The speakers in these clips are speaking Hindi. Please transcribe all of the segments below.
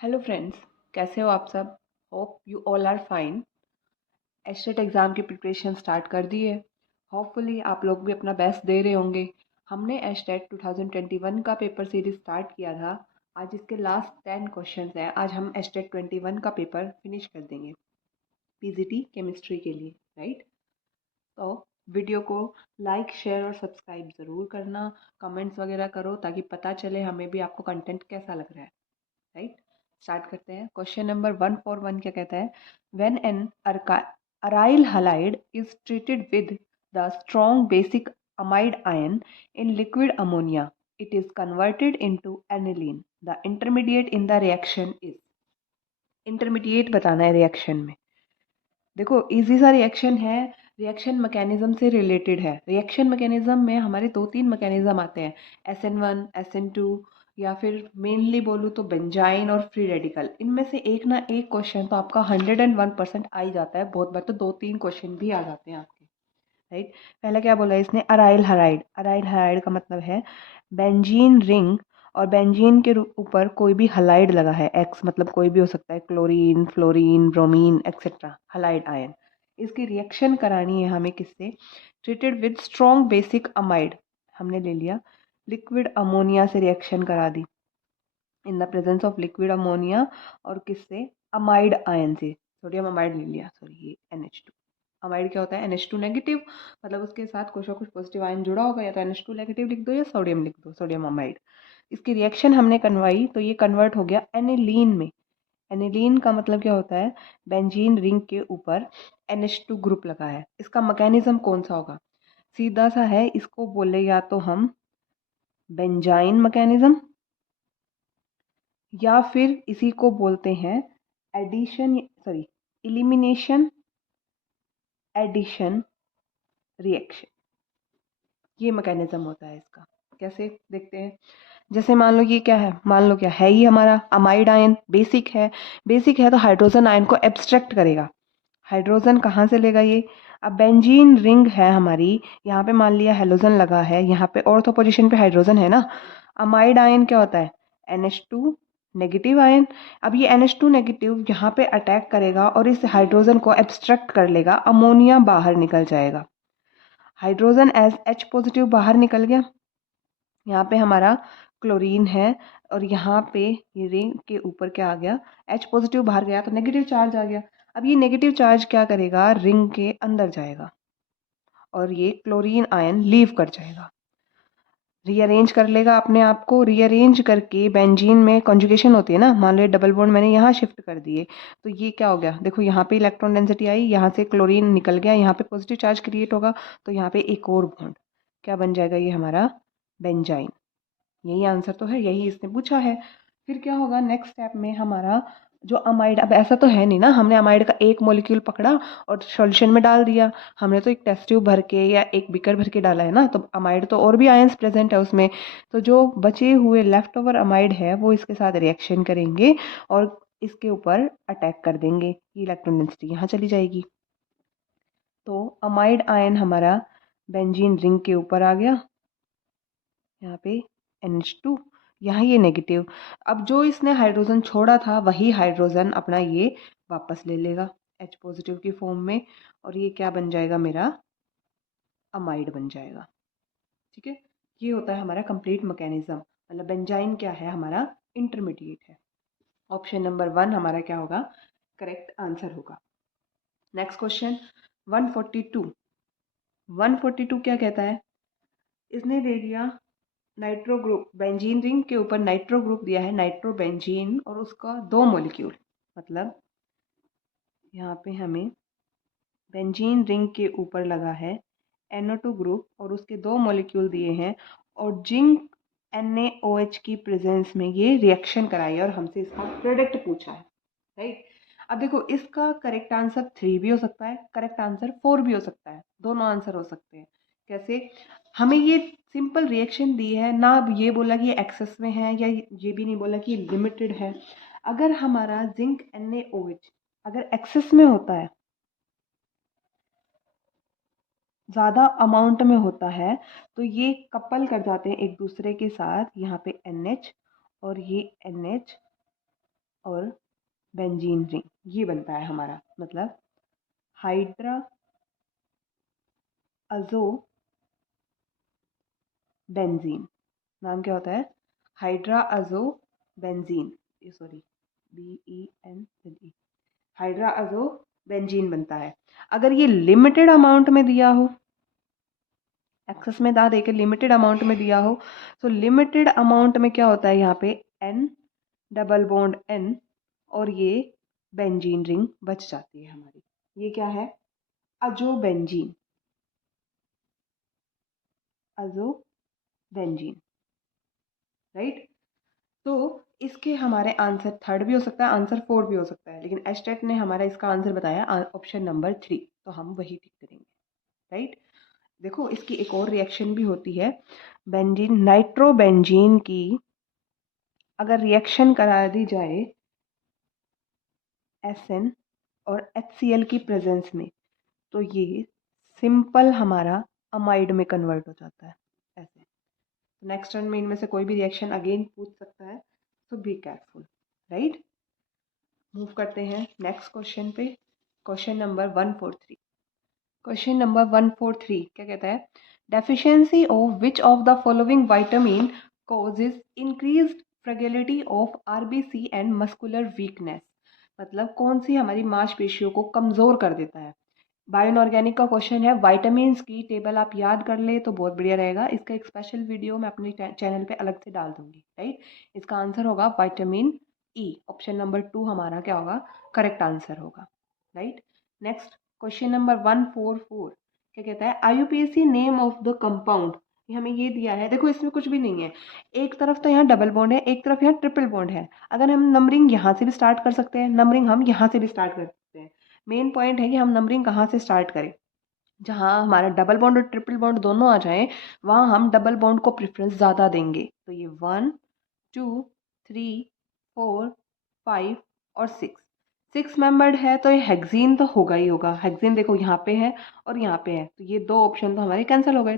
हेलो फ्रेंड्स, कैसे हो आप सब। Hope you all are fine. State exam की प्रिपरेशन स्टार्ट कर दी है। होपफुली आप लोग भी अपना बेस्ट दे रहे होंगे। हमने एस्टेट 2021 का पेपर सीरीज स्टार्ट किया था। आज इसके लास्ट 10 क्वेश्चंस हैं। आज हम एस्टेट 21 का पेपर फिनिश कर देंगे पीजीटी केमिस्ट्री के लिए, राइट। तो वीडियो को लाइक शेयर और सब्सक्राइब ज़रूर करना। कमेंट्स वगैरह करो ताकि पता चले हमें भी आपको कंटेंट कैसा लग रहा है, राइट। स्टार्ट करते हैं। क्वेश्चन नंबर 141 क्या कहता है। When an aryl halide is treated with the strong basic amide ion in liquid ammonia it is converted into aniline. The intermediate in the reaction is. Intermediate बताना है रिएक्शन में। देखो इजी सा रिएक्शन है। रिएक्शन मैकेनिज्म से रिलेटेड है। रिएक्शन मैकेनिज्म में हमारे दो तीन मैकेनिज्म आते हैं, SN1 SN2, या फिर मेनली बोलूँ तो बेंजाइन और फ्री रेडिकल। इनमें से एक ना एक क्वेश्चन तो आपका 101% आ ही जाता है। बहुत बार तो दो तीन क्वेश्चन भी आ जाते हैं आपके, राइट। पहले क्या बोला इसने, अराइल हराइड। अराइल हराइड का मतलब है बेंजीन रिंग, और बेंजीन के ऊपर कोई भी हलाइड लगा है। एक्स मतलब कोई भी हो सकता है, chlorine fluorine bromine etcetera, halide ion. इसकी रिएक्शन करानी है हमें किससे, treated with strong basic amide. हमने ले लिया लिक्विड अमोनिया से रिएक्शन करा दी, in the presence of liquid ammonia. और किससे, अमाइड आयन से, सोडियम अमाइड ले लिया, सॉरी ये NH2। अमाइड क्या होता है, NH2 नेगेटिव, मतलब उसके साथ कुछ ना कुछ पॉजिटिव आयन जुड़ा होगा, या तो NH2 नेगेटिव लिख दो या सोडियम लिख दो, सोडियम अमाइड। इसकी रिएक्शन हमने करवाई तो ये कन्वर्ट हो गया एनिलीन में। एनिलीन का मतलब क्या होता है, बेंजीन रिंग के ऊपर NH2 ग्रुप लगा है। इसका मैकेनिज्म कौन सा होगा, सीधा सा है, इसको बोले या तो हम बेंजाइन मैकेनिज्म, या फिर इसी को बोलते हैं addition, sorry elimination addition reaction. ये मैकेनिज्म होता है इसका। कैसे देखते हैं, जैसे मान लो ये क्या है, मान लो क्या है, ये हमारा अमाइड आयन बेसिक है। बेसिक है तो हाइड्रोजन आयन को एब्स्ट्रैक्ट करेगा। हाइड्रोजन कहाँ से लेगा ये, अब बेंजीन रिंग है हमारी, यहाँ पे मान लिया हेलोजन लगा है, यहाँ पे ऑर्थो पोजीशन पे हाइड्रोजन है ना। अमाइड आयन क्या होता है, NH2 नेगेटिव आयन। अब ये NH2 नेगेटिव यहाँ पे अटैक करेगा और इस हाइड्रोजन को एब्स्ट्रैक्ट कर लेगा, अमोनिया बाहर निकल जाएगा। हाइड्रोजन एज H पॉजिटिव बाहर निकल गया। यहाँ पे हमारा क्लोरीन है, और यहाँ पे ये रिंग के ऊपर क्या आ गया, H पॉजिटिव बाहर गया तो नेगेटिव चार्ज आ गया। अब ये नेगेटिव चार्ज क्या करेगा, रिंग के अंदर जाएगा और ये क्लोरीन आयन लीव कर जाएगा, रीअरेंज कर लेगा अपने आप को। रीअरेंज करके बेंजीन में कॉन्जुगेशन होती है ना, मान लो डबल बॉन्ड मैंने यहाँ शिफ्ट कर दिए, तो ये क्या हो गया, देखो यहाँ पे इलेक्ट्रॉन डेंसिटी आई, यहाँ से क्लोरीन निकल गया, यहाँ पे पॉजिटिव चार्ज क्रिएट होगा, तो यहाँ पे एक और बॉन्ड क्या बन जाएगा, ये हमारा बेंजाइन। यही आंसर तो है, यही इसने पूछा है। फिर क्या होगा नेक्स्ट स्टेप में हमारा जो अमाइड, अब ऐसा तो है नहीं ना, हमने अमाइड का एक मॉलिक्यूल पकड़ा और सॉल्यूशन में डाल दिया। हमने तो एक टेस्ट ट्यूब भर के या एक बीकर भर के डाला है ना, तो अमाइड तो और भी आयंस प्रेजेंट है उसमें। तो जो बचे हुए लेफ्ट ओवर अमाइड है वो इसके साथ रिएक्शन करेंगे और इसके ऊपर अटैक कर देंगे, इलेक्ट्रॉन डेंसिटी यहाँ चली जाएगी। तो अमाइड आयन हमारा बेंजीन रिंग के ऊपर आ गया, यहाँ पे NH2, यहाँ ये नेगेटिव। अब जो इसने हाइड्रोजन छोड़ा था वही हाइड्रोजन अपना ये वापस ले लेगा H पॉजिटिव की फॉर्म में, और ये क्या बन जाएगा, मेरा अमाइड बन जाएगा। ठीक है, ये होता है हमारा कंप्लीट मैकेनिज्म। मतलब बेंजाइन क्या है, हमारा इंटरमीडिएट है। ऑप्शन नंबर 1 हमारा क्या होगा, करेक्ट आंसर होगा। Next question 142। 142 क्या कहता है, इसने दे दिया नाइट्रो ग्रुप, बेंजीन रिंग के ऊपर नाइट्रो ग्रुप दिया है, नाइट्रो बेंजीन, और उसका दो मॉलिक्यूल, मतलब यहाँ पे हमें बेंजीन रिंग के ऊपर लगा है NO2 ग्रुप और उसके दो मॉलिक्यूल दिए हैं, और जिंक NaOH की प्रेजेंस में ये रिएक्शन कराई है और हमसे इसका प्रोडक्ट पूछा है, राइट। अब देखो इसका करेक्ट आंसर 3 भी हो सकता है, करेक्ट आंसर 4 भी हो सकता है, दोनों आंसर हो सकते हैं। कैसे, हमें ये सिंपल रिएक्शन दी है ना, अब ये बोला कि ये एक्सेस में है, या ये भी नहीं बोला कि लिमिटेड है। अगर हमारा जिंक NaOH अगर एक्सेस में होता है, ज़्यादा अमाउंट में होता है, तो ये कपल कर जाते हैं एक दूसरे के साथ, यहाँ पे NH और ये NH और बेंजीन रिंग, ये बनता है हमारा, मतलब हाइड्रा अजो बेंजीन। नाम क्या होता है? हाइड्रा अजो बेंजीन, सॉरी BENZE, हाइड्रा अजो बेंजीन बनता है। अगर ये लिमिटेड अमाउंट में दिया हो, एक्सेस में ना देके लिमिटेड अमाउंट में दिया हो, तो लिमिटेड अमाउंट में क्या होता है यहाँ पे N डबल बॉन्ड N और ये बेंजीन रिंग बच जाती है हमारी। ये क्या है? अजो बेंजीन, अजो बेंजीन, राइट। तो इसके हमारे आंसर थर्ड भी हो सकता है, आंसर फोर भी हो सकता है, लेकिन एस्टेट ने हमारा इसका आंसर बताया ऑप्शन नंबर 3, तो हम वही टिक करेंगे, राइट। देखो इसकी एक और रिएक्शन भी होती है, बेंजीन नाइट्रोबेंजीन की अगर रिएक्शन करा दी जाए SN और HCl की प्रेजेंस में, तो ये सिंपल हमारा अमाइड में कन्वर्ट हो जाता है ऐसे। नेक्स्ट टर्न में इनमें से कोई भी रिएक्शन अगेन पूछ सकता है, तो बी केयरफुल, राइट। मूव करते हैं नेक्स्ट क्वेश्चन पे, क्वेश्चन नंबर 143। क्वेश्चन नंबर 143 क्या कहता है? Deficiency of which of the following vitamin causes increased fragility of RBC and muscular weakness, मतलब कौन सी हमारी मांसपेशियों को कमजोर कर देता है। बायो इनऑर्गेनिक का क्वेश्चन है, विटामिन्स की टेबल आप याद कर ले तो बहुत बढ़िया रहेगा। इसका एक स्पेशल वीडियो मैं अपने चैनल पे अलग से डाल दूंगी, राइट। इसका आंसर होगा विटामिन E, ऑप्शन नंबर 2 हमारा क्या होगा? करेक्ट आंसर होगा, राइट। नेक्स्ट क्वेश्चन नंबर 144 क्या कहता है? IUPAC name of the compound, हमें ये दिया है, देखो इसमें कुछ भी नहीं है, एक तरफ तो यहाँ डबल बॉन्ड है, एक तरफ यहाँ ट्रिपल बॉन्ड है। अगर हम नंबरिंग यहाँ से भी स्टार्ट कर सकते हैं, नंबरिंग हम यहाँ से भी स्टार्ट कर सकते हैं। मेन पॉइंट है कि हम नंबरिंग कहाँ से स्टार्ट करें, जहाँ हमारा डबल बॉन्ड और ट्रिपल बॉन्ड दोनों आ जाएं, वहाँ हम डबल बॉन्ड को प्रेफरेंस ज़्यादा देंगे। तो ये 1 2 3 4 5 और 6 मेंबर्ड है, तो ये हेक्सीन तो होगा ही होगा। हेक्सीन देखो यहाँ पे है और यहाँ पे है, तो ये दो ऑप्शन तो हमारे कैंसिल हो गए।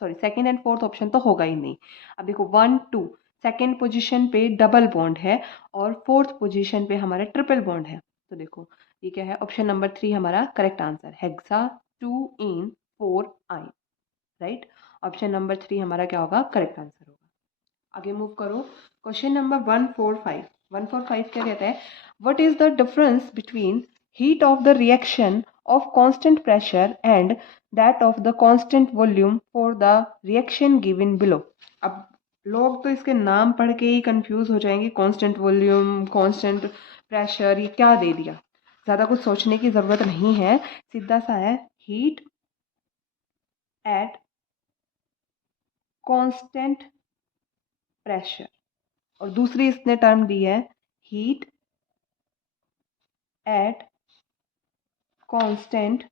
सेकंड एंड फोर्थ ऑप्शन तो होगा ही नहीं। अब देखो 1 2 सेकेंड पोजीशन पे डबल बॉन्ड है और फोर्थ पोजीशन पे हमारा ट्रिपल बॉन्ड है, तो देखो ये क्या है? ऑप्शन नंबर 3 हमारा करेक्ट आंसर, हेक्सा 2 इन 4 आई, राइट। ऑप्शन नंबर 3 हमारा क्या होगा? करेक्ट आंसर होगा। आगे मूव करो, क्वेश्चन नंबर 145। 145 क्या कहता है? What is the difference between heat of the reaction of constant pressure and that of the constant volume for the reaction given below. अब लोग तो इसके नाम पढ़ के ही कंफ्यूज हो जाएंगे, कांस्टेंट वॉल्यूम, कांस्टेंट प्रेशर, ये क्या दे दिया। ज़्यादा कुछ सोचने की ज़रूरत नहीं है, सीधा सा है, हीट एट कांस्टेंट प्रेशर, और दूसरी इसने टर्म दी है heat at constant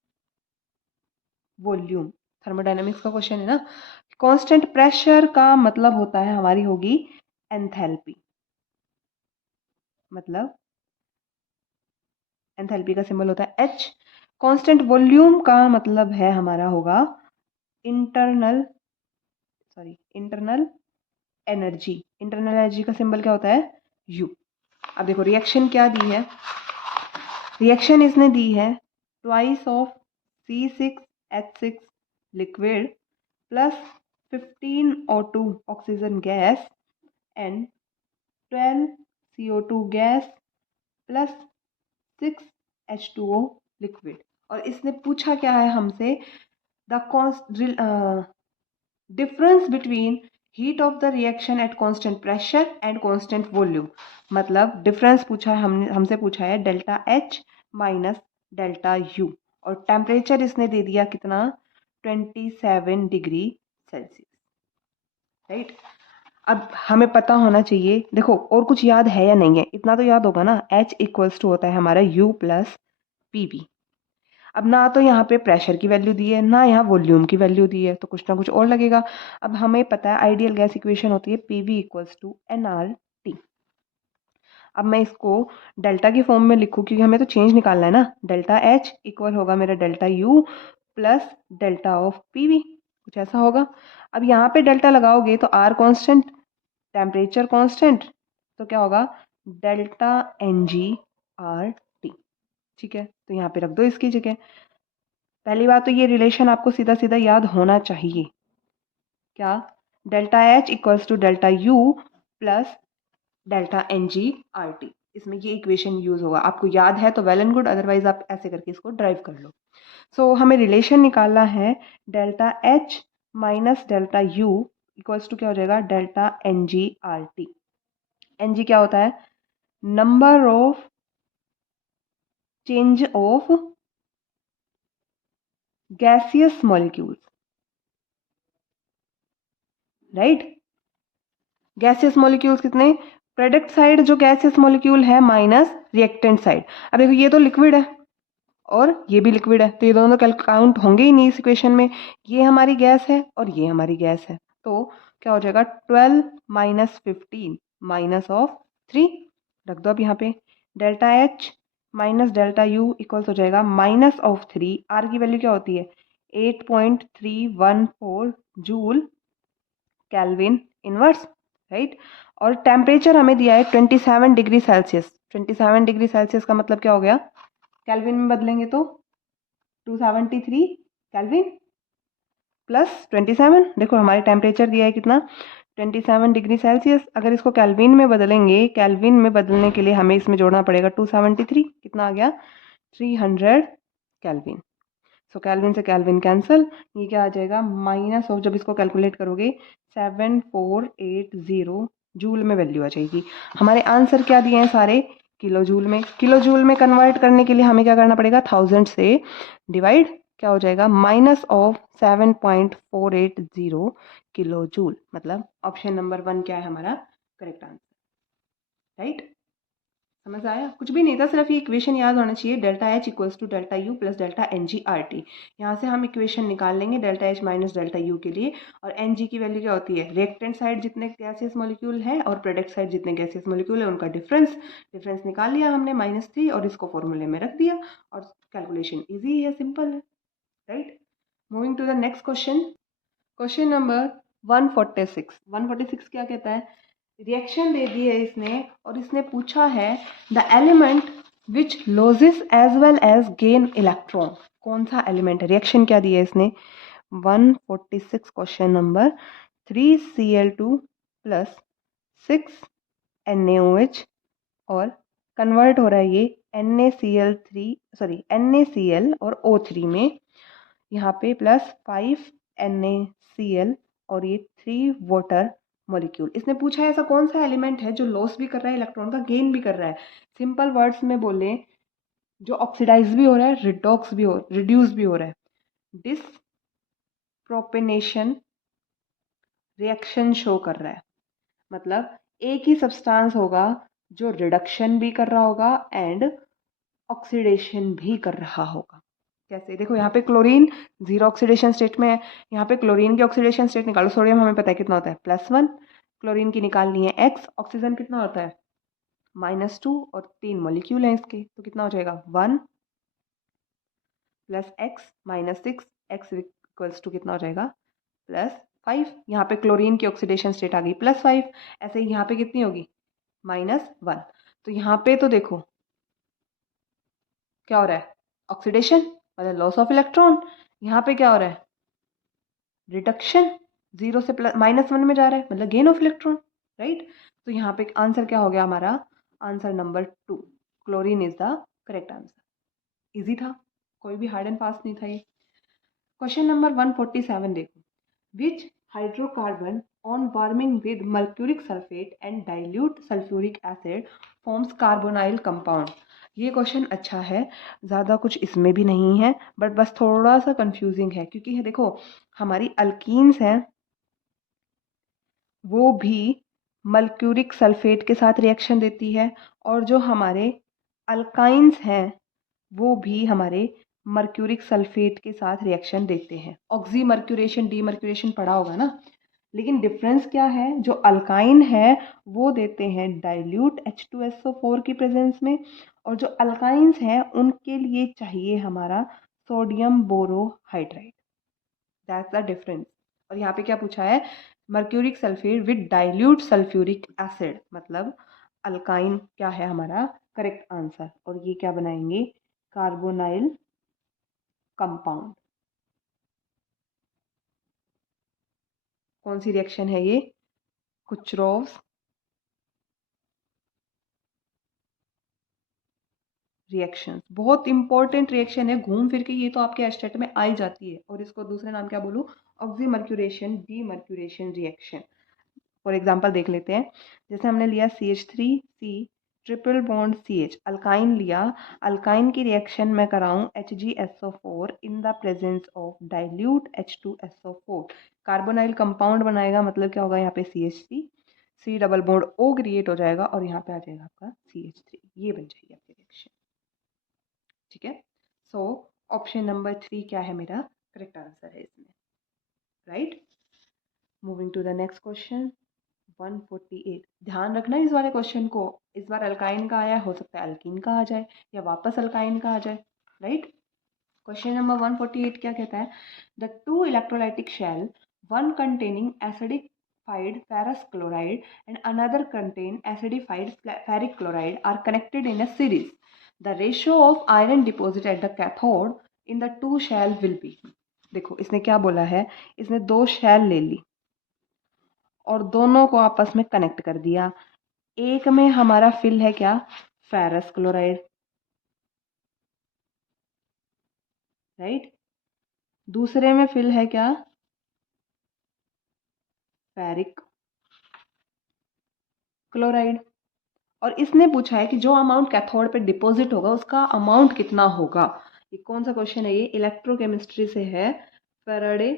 volume. Thermodynamics का क्वेश्चन है ना। कांस्टेंट प्रेशर का मतलब होता है हमारी होगी एंथैल्पी, मतलब एंथैल्पी का सिंबल होता है H। कांस्टेंट वॉल्यूम का मतलब है हमारा होगा इंटरनल एनर्जी। इंटरनल एनर्जी का सिंबल क्या होता है? U। अब देखो रिएक्शन क्या दी है, रिएक्शन इसने दी है twice of C6H6 liquid plus 15 O2 oxygen gas and 12 CO2 gas plus 6 H2O liquid. और इसने पूछा क्या है हमसे? The difference between heat of the reaction at constant pressure and constant volume, मतलब डिफरेंस पूछा है, हमसे पूछा है delta H minus delta U, और टेम्परेचर इसने दे दिया कितना? 27 डिग्री सेल्सियस, राइट। अब हमें पता होना चाहिए, देखो और कुछ याद है या नहीं है, इतना तो याद होगा ना, H इक्वल्स टू होता है हमारा U प्लस PV। अब ना तो यहाँ पे प्रेशर की वैल्यू दी है, ना यहाँ वॉल्यूम की वैल्यू दी है, तो कुछ ना कुछ और लगेगा। अब हमें पता है आइडियल गैस इक्वेशन होती है PV इक्वल्स टू nRT। अब मैं इसको डेल्टा की फॉर्म में लिखूँ, क्योंकि हमें तो चेंज निकालना है ना। डेल्टा H इक्वल होगा मेरा delta U plus delta of PV, कुछ ऐसा होगा। अब यहाँ पे डेल्टा लगाओगे तो R कांस्टेंट, टेम्परेचर कांस्टेंट, तो क्या होगा? Delta NgRT। ठीक है, तो यहाँ पे रख दो इसकी जगह। पहली बात तो ये रिलेशन आपको सीधा सीधा याद होना चाहिए, क्या, delta H equals to delta U plus delta NgRT। इसमें ये इक्वेशन यूज होगा, आपको याद है तो वेल एंड गुड, अदरवाइज आप ऐसे करके इसको ड्राइव कर लो। सो हमें रिलेशन निकालना है delta H minus delta U equals to क्या हो जाएगा, डेल्टा NgRT। Ng क्या होता है, number of change of gaseous molecules, right. Gaseous molecules कितने, प्रोडक्ट साइड जो गैसियस मॉलिक्यूल है माइनस रिएक्टेंट साइड। अब देखो ये तो लिक्विड है और ये भी लिक्विड है, तो ये दोनों तो काउंट होंगे ही नहीं इस इक्वेशन में। ये हमारी गैस है और ये हमारी गैस है, तो क्या हो जाएगा, 12 माइनस 15 माइनस ऑफ 3। रख दो अब यहाँ पे, delta H minus delta U equals हो जाएगा माइनस ऑफ 3। आर की वैल्यू क्या होती है, 8.314 जूल केल्विन इनवर्स, राइट। और टेम्परेचर हमें दिया है 27 डिग्री सेल्सियस। 27 डिग्री सेल्सियस का मतलब क्या हो गया, केल्विन में बदलेंगे तो 273 केल्विन प्लस 27। देखो हमारे टेम्परेचर दिया है कितना, 27 डिग्री सेल्सियस। अगर इसको केल्विन में बदलेंगे, केल्विन में बदलने के लिए हमें इसमें जोड़ना पड़ेगा 273, कितना आ गया, 300 केल्विन। सो केल्विन से केल्विन कैंसिल, ये क्या आ जाएगा, माइनस ऑफ, जब इसको कैलकुलेट करोगे 7480 जूल में वैल्यू आ जाएगी। हमारे आंसर क्या दिए हैं सारे, किलो जूल में। किलो जूल में कन्वर्ट करने के लिए हमें क्या करना पड़ेगा, 1000 से डिवाइड, क्या हो जाएगा, माइनस ऑफ 7.480 किलो जूल। मतलब ऑप्शन नंबर 1 क्या है हमारा करेक्ट आंसर, राइट। समझ आया, कुछ भी नहीं था, सिर्फ ये इक्वेशन याद होना चाहिए, delta H equals to delta U plus delta NgRT। यहाँ से हम इक्वेशन निकाल लेंगे delta H minus delta U के लिए। और Ng की वैल्यू क्या होती है, रिएक्टेंट साइड जितने गैसियस मॉलिक्यूल है और प्रोडक्ट साइड जितने गैसियस मॉलिक्यूल है उनका डिफरेंस। डिफरेंस निकाल लिया हमने -3 और इसको फॉर्मूले में रख दिया और कैलकुलेशन ईजी है, सिंपल है, right. Moving to the next question, question number 146। 146 क्या कहता है, रिएक्शन दे दी है इसने और इसने पूछा है the element which loses as well as gain electron. कौन सा एलिमेंट है, रिएक्शन क्या दी है इसने, 146 question number, 3Cl2 plus 6NaOH और कन्वर्ट हो रहा है ये NaCl और O3 में, यहाँ पे प्लस 5NaCl और ये 3 वाटर मॉलिक्यूल। इसने पूछा है ऐसा कौन सा एलिमेंट है जो लॉस भी कर रहा है इलेक्ट्रॉन का, गेन भी कर रहा है। सिंपल वर्ड्स में बोले, जो ऑक्सीडाइज भी हो रहा है, रिड्यूस भी हो रहा है। डिसप्रोपेनेशन रिएक्शन शो कर रहा है, मतलब एक ही सब्सटेंस होगा जो रिडक्शन भी कर रहा होगा एंड ऑक्सीडेशन भी कर रहा होगा। कैसे, देखो यहाँ पे क्लोरीन जीरो ऑक्सीडेशन स्टेट में है, यहाँ पे क्लोरीन की ऑक्सीडेशन स्टेट निकालो। सोडियम हमें पता है कितना होता है, +1, क्लोरीन की निकालनी है x, ऑक्सीजन कितना होता है -2 और 3 मॉलिक्यूल हैं इसके, तो कितना हो जाएगा 1 plus x minus 6, x equals to कितना हो जाएगा +5। यहाँ पे क्लोरीन की ऑक्सीडेशन स्टेट आ गई +5, ऐसे ही यहाँ पे कितनी होगी -1। तो यहाँ पे तो देखो क्या हो रहा है, ऑक्सीडेशन मतलब लॉस ऑफ इलेक्ट्रॉन। यहाँ पे क्या हो रहा है, रिडक्शन, 0 से -1 में जा रहा है, मतलब गेन ऑफ इलेक्ट्रॉन, राइट। तो यहाँ पे आंसर क्या हो गया हमारा, answer number 2, chlorine is the correct answer. Easy था, कोई भी हार्ड एंड फास्ट नहीं था ये। क्वेश्चन नंबर 147 देखो, which hydrocarbon on warming with mercuric sulphate and dilute sulphuric acid forms carbonyl compound. ये क्वेश्चन अच्छा है, ज़्यादा कुछ इसमें भी नहीं है, बट बस थोड़ा सा कंफ्यूजिंग है, क्योंकि देखो हमारी अल्कीन्स हैं वो भी मर्क्यूरिक सल्फेट के साथ रिएक्शन देती है, और जो हमारे अल्काइंस हैं वो भी हमारे मर्क्यूरिक सल्फेट के साथ रिएक्शन देते हैं। ऑक्सी मर्क्यूरेशन, डीमर्क्यूरेशन पढ़ा होगा ना, लेकिन डिफरेंस क्या है, जो अल्काइन है वो देते हैं डाइल्यूट H2SO4 की प्रेजेंस में, और जो अल्काइंस हैं उनके लिए चाहिए हमारा sodium borohydride, that's the difference. और यहाँ पे क्या पूछा है, mercuric sulphate with dilute sulphuric acid, मतलब अल्काइन क्या है हमारा करेक्ट आंसर। और ये क्या बनाएंगे, कार्बोनाइल कंपाउंड। कौन सी रिएक्शन है ये, कुचरोव्स रिएक्शन। बहुत इंपॉर्टेंट रिएक्शन है, घूम फिर के ये तो आपके एस्टेट में आ ही जाती है। और इसको दूसरे नाम क्या बोलूँ, oxymercuration demercuration reaction. For example देख लेते हैं, जैसे हमने लिया CH3C triple bond CH, alkyne लिया। अल्काइन की रिएक्शन में कराऊं HgSO4 in the presence of dilute H2SO4, carbonyl compound बनाएगा। मतलब क्या होगा, यहाँ पे CH3 C double bond O create हो जाएगा और यहाँ पे आ जाएगा आपका CH3, ये बन जाएगी आपकी रिएक्शन। ठीक है, सो ऑप्शन नंबर 3 क्या है मेरा करेक्ट आंसर है इसमें, right. Moving to the next question 148। ध्यान रखना इस वाले क्वेश्चन को, इस बार अल्काइन का आया, हो सकता है अल्कीन का आ जाए या वापस अल्काइन का आ जाए, राइट। क्वेश्चन नंबर 148 क्या कहता है, the two electrolytic cell, one containing acidified ferrous chloride and another contain acidified ferric chloride are connected in a series. The ratio of iron deposit at the cathode in the two shell will be। देखो इसने क्या बोला है, इसने दो शेल ले ली और दोनों को आपस में कनेक्ट कर दिया। एक में हमारा फिल है क्या, फेरस क्लोराइड, राइट। दूसरे में फिल है क्या, फेरिक क्लोराइड। और इसने पूछा है कि जो अमाउंट कैथोड पे डिपॉजिट होगा उसका अमाउंट कितना होगा। ये कौन सा क्वेश्चन है, ये इलेक्ट्रोकेमिस्ट्री से है, फैराडे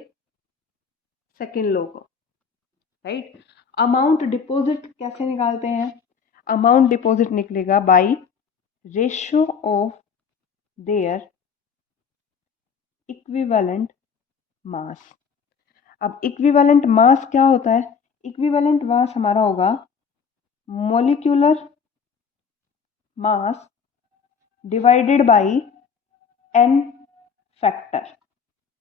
सेकेंड लॉ को, राइट। अमाउंट डिपॉजिट कैसे निकालते हैं, अमाउंट डिपॉजिट निकलेगा by ratio of there equivalent mass. अब इक्विवेलेंट मास क्या होता है, इक्विवेलेंट मास हमारा होगा molecular mass divided by N factor.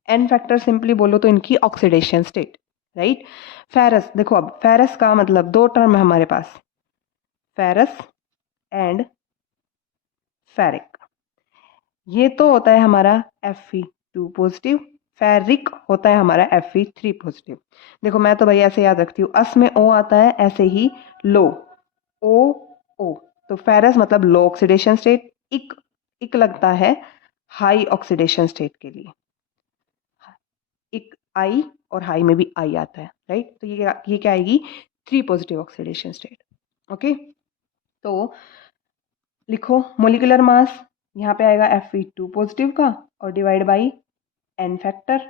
N factor simply बोलो तो इनकी ऑक्सीडेशन स्टेट, राइट। फेरस, देखो अब फेरस का मतलब दो टर्म है हमारे पास, फेरस एंड फेरिक। ये तो होता है हमारा Fe2 पॉजिटिव, फेरिक होता है हमारा Fe3 पॉजिटिव। देखो मैं तो भाई ऐसे याद रखती हूँ, अस में O आता है, ऐसे ही लो O O, तो फेरस मतलब लो ऑक्सीडेशन स्टेट, इक लगता है हाई ऑक्सीडेशन स्टेट के लिए, इक आई और हाई में भी आई आता है, राइट। तो ये क्या आएगी, 3 पॉजिटिव ऑक्सीडेशन स्टेट, ओके। तो लिखो मोलिकुलर मास, यहाँ पे आएगा Fe2 पॉजिटिव का और divide by n factor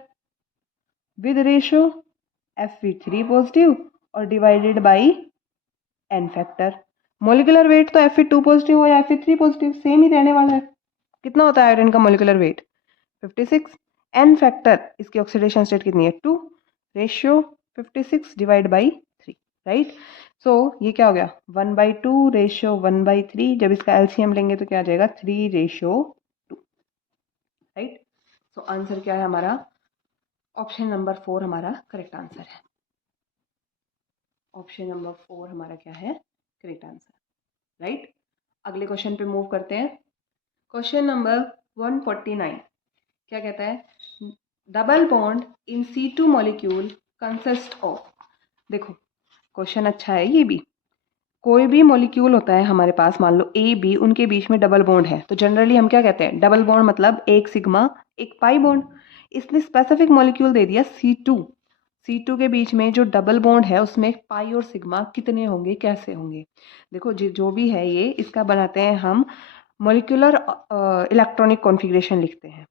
with ratio Fe3 positive और divided by n factor. Molecular weight तो Fe2 पॉजिटिव हो या Fe3 पॉजिटिव सेम ही रहने वाला है। कितना होता है आयरन का मोलिकुलर वेट, 56। एन फैक्टर, इसकी ऑक्सीडेशन स्टेट कितनी है, 2, रेशियो 56 डिवाइड बाई 3, राइट। सो ये क्या हो गया, 1/2 रेशियो 1/3। जब इसका एलसीएम लेंगे तो क्या आ जाएगा, 3:2, राइट। सो आंसर क्या है हमारा, ऑप्शन नंबर 4 हमारा करेक्ट आंसर है। ऑप्शन नंबर 4 हमारा क्या है करेक्ट आंसर, राइट। अगले क्वेश्चन पे मूव करते हैं। क्वेश्चन नंबर 149 क्या कहता है, double bond in C2 molecule consist of. देखो क्वेश्चन अच्छा है ये भी, कोई भी मॉलिक्यूल होता है हमारे पास, मान लो A B, उनके बीच में डबल बॉन्ड है तो जनरली हम क्या कहते हैं, डबल बॉन्ड मतलब एक सिग्मा एक पाई बॉन्ड। इसने स्पेसिफिक मॉलिक्यूल दे दिया C2 के बीच में जो डबल बॉन्ड है उसमें पाई और सिग्मा कितने होंगे, कैसे होंगे। देखो जो भी है ये, इसका बनाते हैं हम मॉलिक्यूलर इलेक्ट्रॉनिक कॉन्फ़िगरेशन लिखते हैं,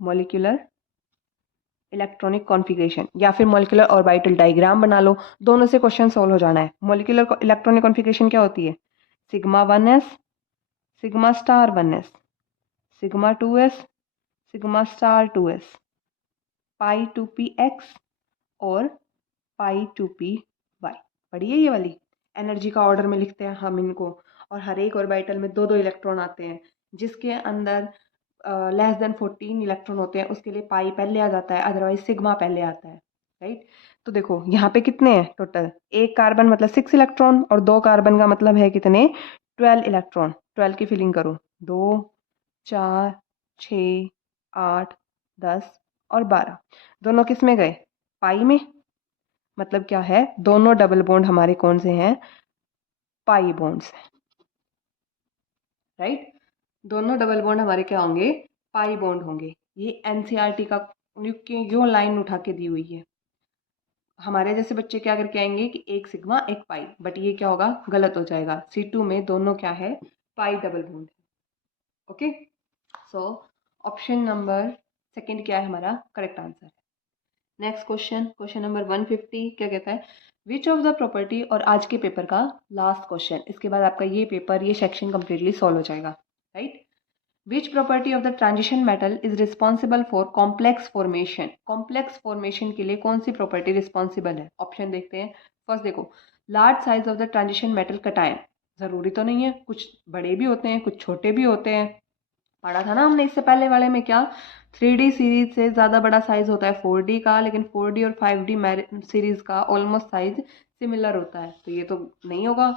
मॉलिक्यूलर इलेक्ट्रॉनिक कॉन्फ़िगरेशन या फिर मॉलिक्यूलर ऑर्बिटल डायग्राम बना लो, दोनों से क्वेश्चन सॉल्व हो जाना है। मॉलिक्यूलर इलेक्ट्रॉनिक कॉन्फ़िगरेशन क्या होती है, sigma 1s, sigma star 1s, sigma 2s, sigma star 2s, पाई 2p(x) और पाई 2p(y). पढ़िए ये वाली, एनर्जी का ऑर्डर में लिखते हैं हम इनको, और हर एक ऑर्बिटल में दो दो इलेक्ट्रॉन आते हैं। जिसके अंदर लेस देन 14 इलेक्ट्रॉन होते हैं उसके लिए पाई पहले आ जाता है, अदरवाइज सिग्मा पहले आता है, राइट। तो देखो यहाँ पे कितने हैं टोटल, एक कार्बन मतलब 6 इलेक्ट्रॉन और 2 कार्बन का मतलब है कितने, 12 इलेक्ट्रॉन। 12 की फिलिंग करो, 2 4 6 8 10 और 12, दोनों किस में गए, पाई में। मतलब क्या है, दोनों डबल बॉन्ड हमारे कौन से हैं, पाई बॉन्ड्स हैं, राइट। दोनों डबल बॉन्ड हमारे क्या होंगे, पाई बॉन्ड होंगे। ये एनसीईआरटी का क्यों लाइन उठा के दी हुई है। हमारे जैसे बच्चे क्या करके आएंगे कि एक सिग्मा एक पाई, बट ये क्या होगा, गलत हो जाएगा। C2 में दोनों क्या है, पाई डबल बॉन्ड है। Okay, so option number second क्या है हमारा correct answer. Next question, question number 150 क्या कहता है, विच ऑफ द प्रॉपर्टी, और आज के पेपर का लास्ट क्वेश्चन, इसके बाद आपका ये पेपर, ये सेक्शन कंप्लीटली सॉल्व हो जाएगा, right. Which property of the transition metal is responsible for complex formation? complex formation के लिए कौन सी property responsible है, ऑप्शन देखते हैं। फर्स्ट देखो, large size of the transition metal cation, जरूरी तो नहीं है, कुछ बड़े भी होते हैं कुछ छोटे भी होते हैं। पढ़ा था ना हमने इससे पहले वाले में, क्या 3D सीरीज से ज़्यादा बड़ा साइज होता है 4D का, लेकिन 4D और 5D सीरीज का ऑलमोस्ट साइज सिमिलर होता है, तो ये तो नहीं होगा।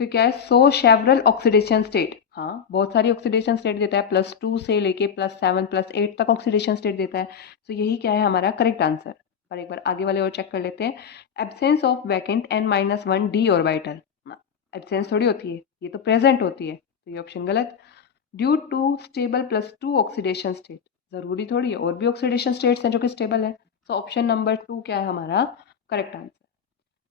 फिर क्या है, सो शेवरल ऑक्सीडेशन स्टेट, हाँ बहुत सारी ऑक्सीडेशन स्टेट देता है, +2 से लेके +7 +8 तक ऑक्सीडेशन स्टेट देता है। तो यही क्या है हमारा करेक्ट आंसर। पर एक बार आगे वाले और चेक कर लेते हैं, absence of vacant N-1 d orbital, absence थोड़ी होती है, ये तो प्रेजेंट होती है, तो ये ऑप्शन गलत। Due to stable +2 oxidation state, जरूरी थोड़ी है, और भी ऑक्सीडेशन स्टेट्स हैं जो कि स्टेबल है। सो ऑप्शन नंबर 2 क्या है हमारा करेक्ट आंसर।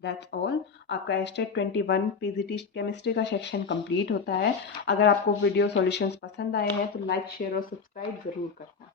दैट्स ऑल, आपका एस्टेट 21 पीजीटी केमिस्ट्री का सेक्शन कंप्लीट होता है। अगर आपको वीडियो सॉल्यूशंस पसंद आए हैं तो लाइक शेयर और सब्सक्राइब जरूर करना।